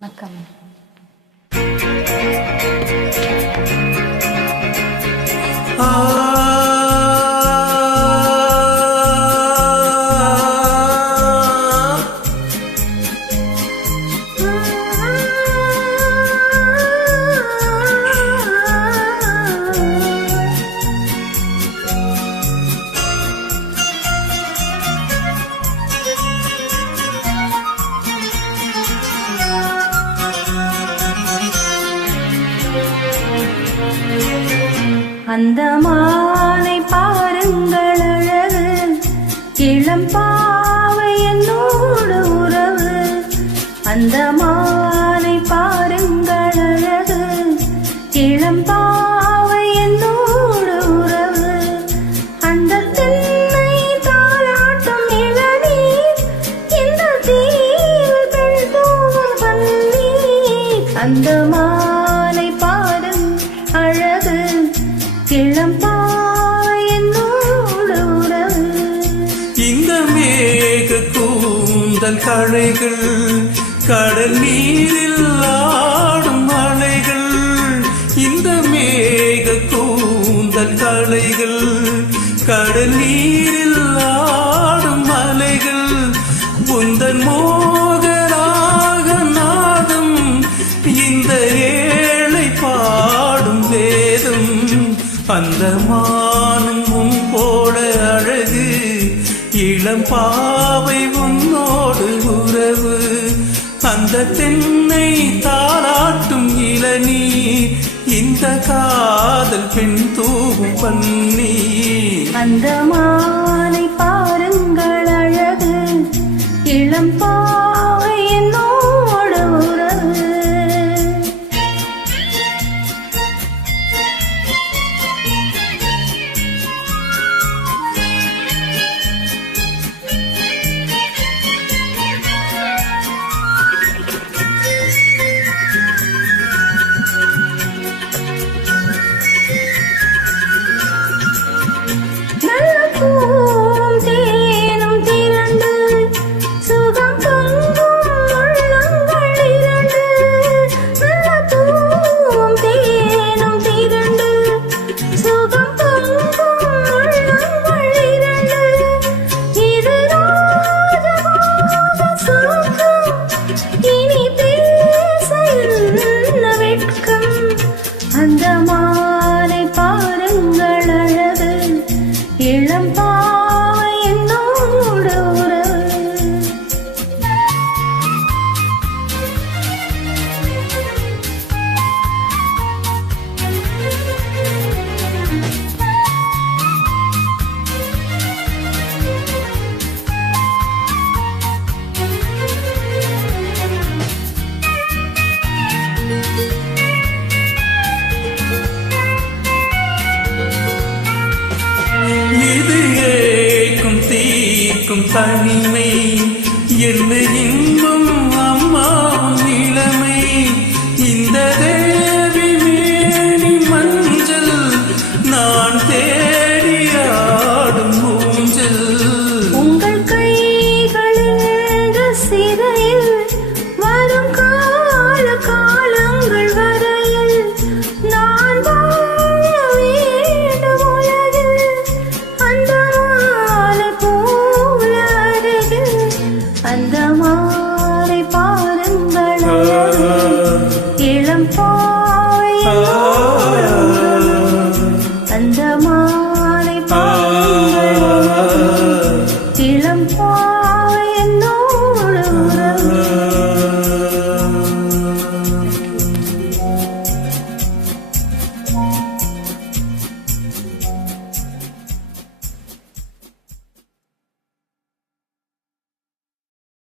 வணக்கம். அந்த மானை பாருங்கள் அழகு, இளம் பாவை என்னோடு உறவு. அந்த மானை பாருங்கள் அழகு, இளம் பாவை என்னோடு உறவு. அந்த தென்னை தாளாட்டும் இளநீர், இந்த தீவில் பெண் தூவும் பன்னீர். அந்த மானை பாரும் அழகு, இந்த மேக கூந்தல் கழைகள், கடல் நீரில் ஆடும் அலைகள். இந்த மேக கூந்தல் கழைகள், கடல் நீரில் ஆடும் அலைகள். உந்தன் மோகராக நாதம், இந்த ஏழை பாடும் வேதம். அந்த மானும் உன் போல அழகு, இளம் பாவை உன்னோடு உறவு. அந்த தென்னை தாளாட்டும் இளநீர், இந்த காதல் பெண் தூவும் பன்னீர். அந்த மானை பாருங்கள் அழகு, இளம் பாவை என்னோடு உறவு. அந்த மாலை பாருங்கள் அழகு, இளம் பாவை என்னோடு உறவு. இது ஏக்கும் தீக்கும் தனிமை, என்ன இன்பம் அம்மாவும் இளமை. இந்த தேவி மேனி மஞ்சள், நான் தேடி ஆடும் ஊஞ்சல். உங்கள் கைகளில் சிறையில் வரும் கால காலங்கள் வரையில், நான் வாழ வேண்டும் உலகில். அந்த மாலை போல அருகில், அந்த மாலை பாருங்கள் அழகு, இளம் பாவை அந்த